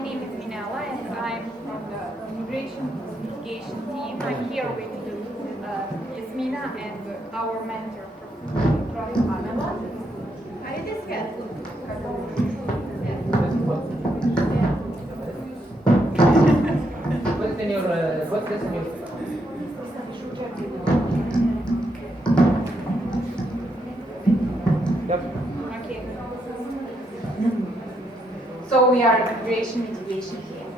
My name is Minella and I'm from the Immigration Mitigation team. I'm here with Yasmina and our mentor, Professor Anna. Are you this good? What's in your Yep. Okay. So we are Immigration Mitigation team.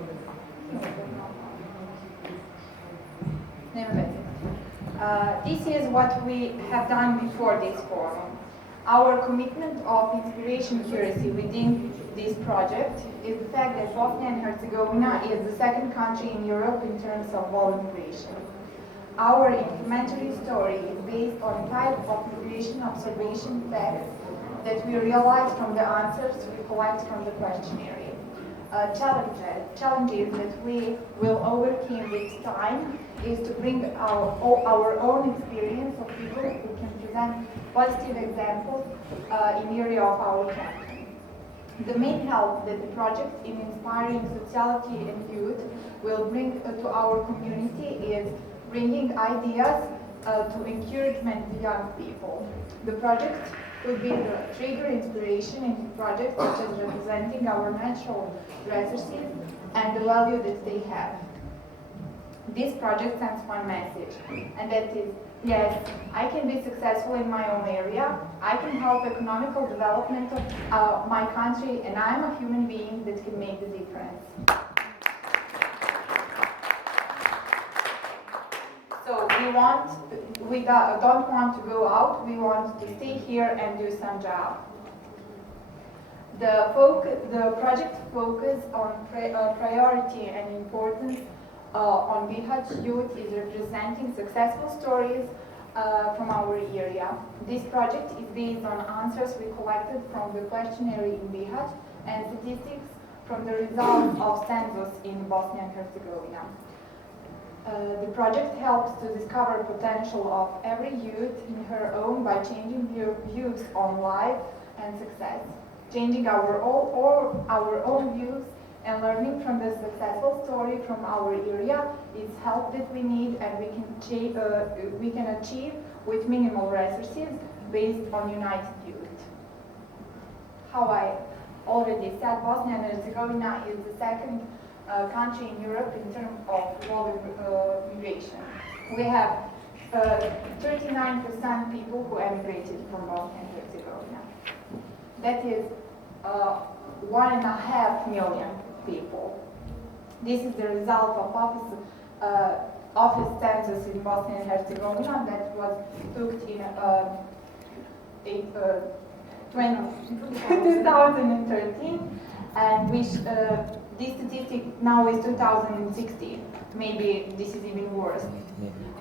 This is what we have done before this forum. Our commitment of inspiration curacy within this project is the fact that Bosnia and Herzegovina is the second country in Europe in terms of volume migration. Our implementary story is based on type of migration observation facts that we realize from the answers we collect from the questionnaire. Challenges that we will overcome with time is to bring our own experience of people who can present positive examples in area of our country. The main help that the project in inspiring sociality and youth will bring to our community is bringing ideas to encouragement the young people. The project will be the trigger inspiration in projects such as representing our natural resources and the value that they have. This project sends one message, and that is, yes, I can be successful in my own area, I can help economical development of my country, and I'm a human being that can make the difference. So we don't want to go out, we want to stay here and do some job. The project focus on priority and importance on Bihać youth is representing successful stories from our area. This project is based on answers we collected from the questionnaire in Bihać and statistics from the results of census in Bosnia and Herzegovina. The project helps to discover potential of every youth in her own by changing views on life and success, changing our own views and learning from the successful story from our area is help that we need and we can achieve with minimal resources based on united youth. How I already said, Bosnia and Herzegovina is the second country in Europe in terms of volume migration. We have 39% people who emigrated from Bosnia and Herzegovina. That is 1.5 million people. This is the result of office census in Bosnia and Herzegovina that was took in 2013, and which this statistic now is 2016. Maybe this is even worse.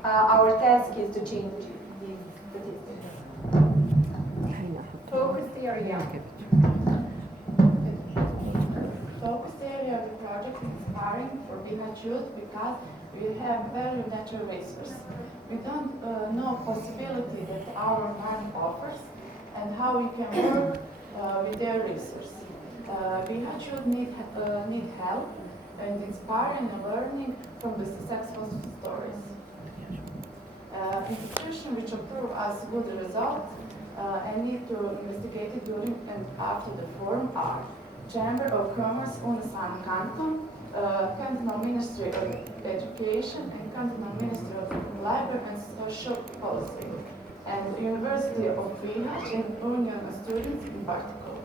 Our task is to change these statistics. Focus area. Focus area of the project is inspiring for Bihać youth because we have very natural resources. We don't know possibility that our mind offers and how we can work with their resources. Bihać youth need help and inspiring and learning from the successful stories. Institutions which approve us good results and need to investigate it during and after the forum are Chamber of Commerce, Unasan Canton, Cantonal Ministry of Education and Cantonal Ministry of Labor and Social Policy, and University of Bihać and Union of Students in particular.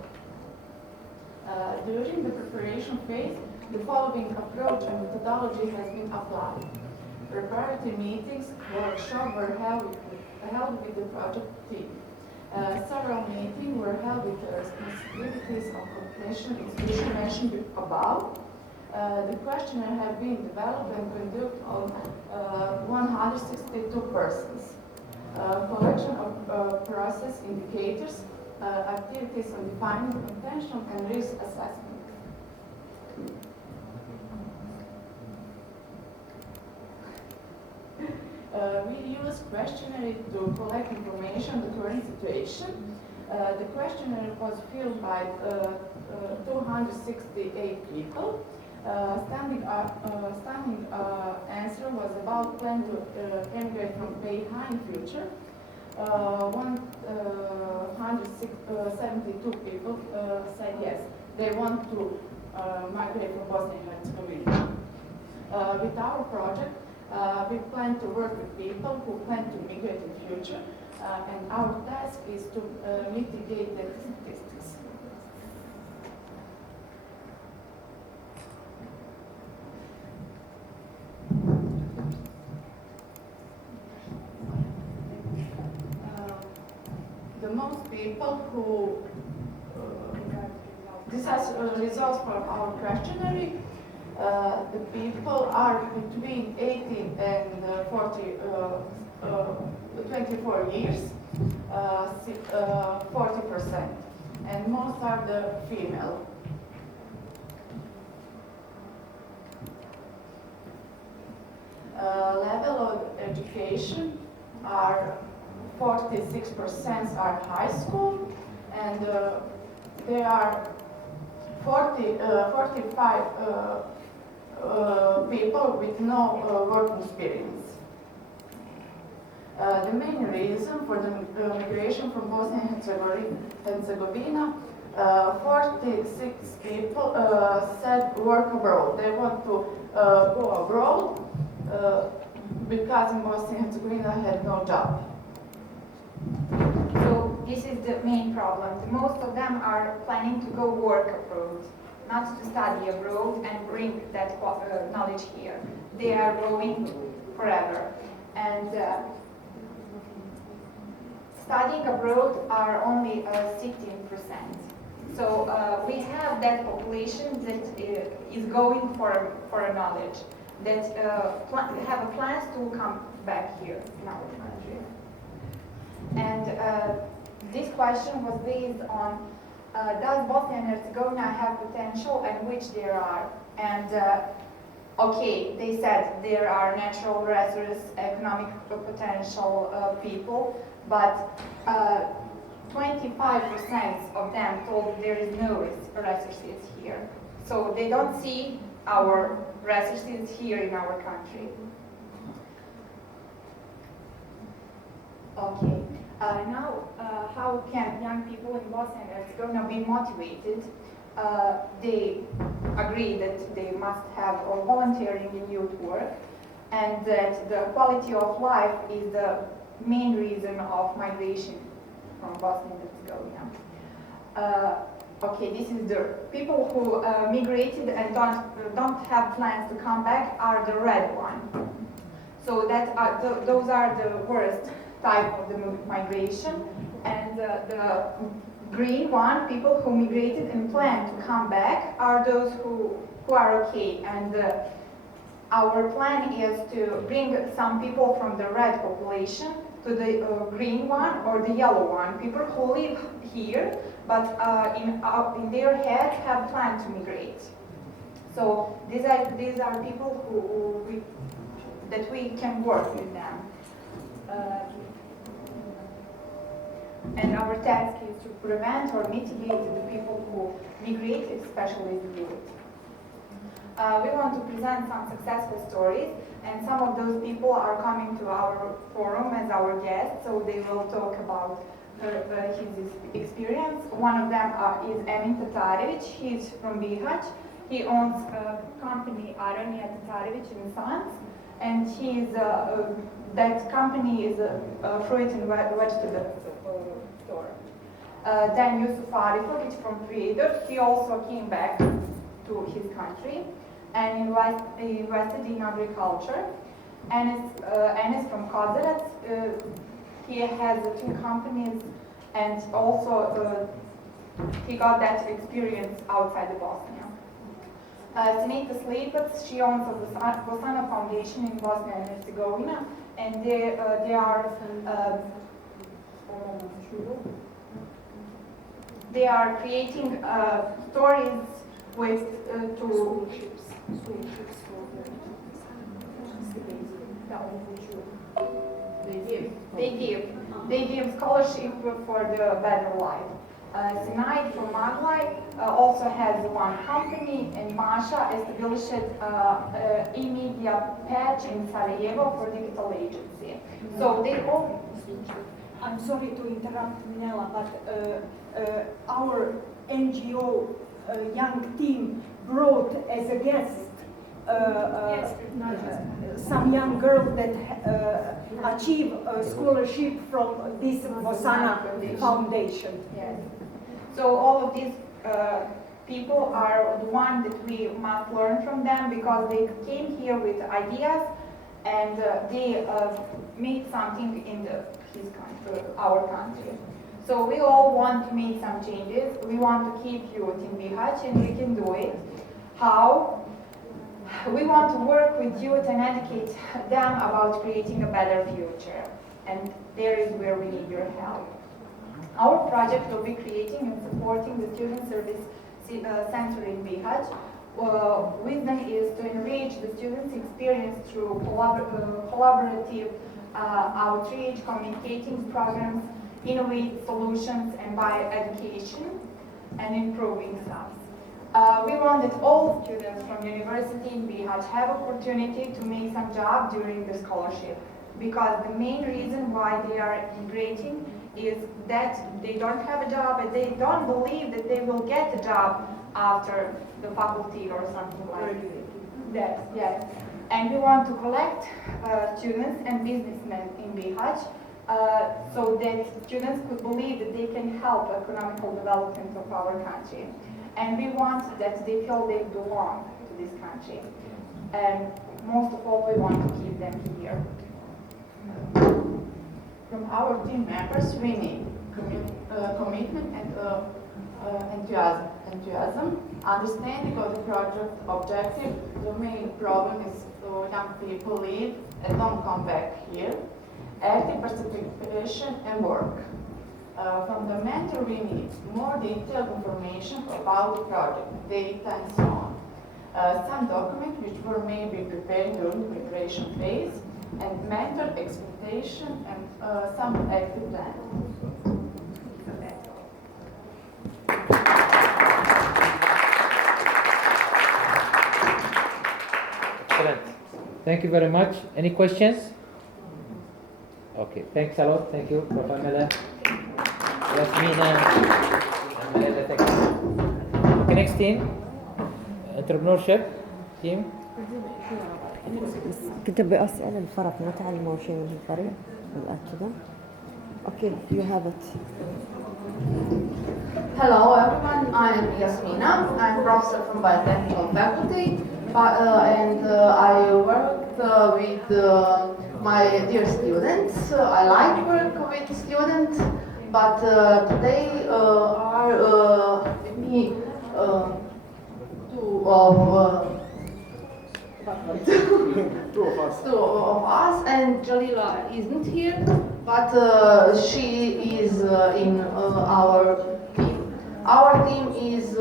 During the preparation phase, the following approach and methodology has been applied. Preparatory meetings, workshops were held with the project team. Several meetings were held with the responsibilities of completion institution mentioned above. The questionnaire have been developed and conducted on 162 persons. Collection of process indicators, activities on defining potential and risk assessment. We use questionnaire to collect information on the current situation. The questionnaire was filled by 268 people. Standing answer was about plan to emigrate from Beihai in future. 172 people said yes, they want to migrate from Bosnia and Herzegovina. With our project, we plan to work with people who plan to migrate in future, and our task is to mitigate the statistics. The most people who this has results from our questionnaire. The people are between 18 and 24 years, 40%, and most are the female. Level of education are 46% are high school, and there are 45 people with no work experience. The main reason for the migration from Bosnia and Herzegovina, 46 people said work abroad. They want to go abroad because in Bosnia and Herzegovina had no job. So this is the main problem. Most of them are planning to go work abroad, not to study abroad and bring that knowledge here. They are going forever. And studying abroad are only 16%. So we have that population that is going for a knowledge, that have a plans to come back here in our country. And this question was based on does Bosnia and Herzegovina have potential, and which there are. And okay, they said there are natural resources, economic potential people, but 25% of them told there is no resources here. So they don't see our resources here in our country. Okay. Now, how can young people in Bosnia and Herzegovina be motivated? They agree that they must have volunteering in youth work, and that the quality of life is the main reason of migration from Bosnia and Herzegovina. Okay, this is the people who migrated and don't have plans to come back are the red one. So that those are the worst type of the migration, and the green one, people who migrated and plan to come back, are those who are okay. And our plan is to bring some people from the red population to the green one or the yellow one, people who live here but in their head have planned to migrate. So these are people that we can work with them. And our task is to prevent or mitigate the people who migrate, especially the youth. We want to present some successful stories, and some of those people are coming to our forum as our guests, so they will talk about his experience. One of them is Emin Tatarević. He's from Bihać. He owns a company, Aronija Tatarević and Sons, and that company is a fruit and vegetable store. Then Yusuf Arifović from Prijedor. He also came back to his country and invested in agriculture. Enes from Kozarac, he has 2 companies, and also he got that experience outside of Bosnia. Senita Slipac, she owns the Bosana Foundation in Bosnia and Herzegovina, and they are creating stories with They give scholarship for the better life. Sinaid from Maglai also has one company, and Masha established e-media patch in Sarajevo for digital agency. So they all... I'm sorry to interrupt, Minella, but our NGO young team brought as a guest some young girl that achieved a scholarship from this Bosana Foundation. Yes. So all of these people are the ones that we must learn from them, because they came here with ideas and they made something in his country, our country. So we all want to make some changes. We want to keep youth in Bihać, and we can do it. How? We want to work with youth and educate them about creating a better future. And there is where we need your help. Our project will be creating and supporting the Student Service Center in Bihać. Vision is to enrich the students' experience through collaborative outreach, communicating programs, innovative solutions, and bioeducation, and improving stuff. We want that all students from university in Bihać have opportunity to make some job during the scholarship, because the main reason why they are immigrating is that they don't have a job and they don't believe that they will get a job after the faculty or something like that. Yes. And we want to collect students and businessmen in Bihać so that students could believe that they can help economical development of our country. And we want that they feel they belong to this country. And most of all, we want to keep them here. From our team members, we need commitment and enthusiasm, understanding of the project objective. The main problem is young people leave and don't come back here. Active participation and work. From the mentor, we need more detailed information about the project, data, and so on. Some documents which were maybe prepared during the migration phase, and mentor expectation, and some active plan. Excellent. Thank you very much. Any questions? Okay, thanks a lot. Thank you, Prof. Mela. Yasmina and Meleda, thank you. Okay, next team. Entrepreneurship team. كنت بدي أسأل الفرق ما تعلموا شيء من الفريق الآن كده. Okay, you have it. Hello everyone, I'm Yasmina. I'm professor from biotechnical faculty, and I worked with my dear students. I like work with students, but today are with me two of us, and Jalila isn't here, but she is in our team. Our team is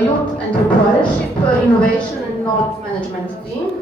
Youth Entrepreneurship, Innovation and Knowledge Management team.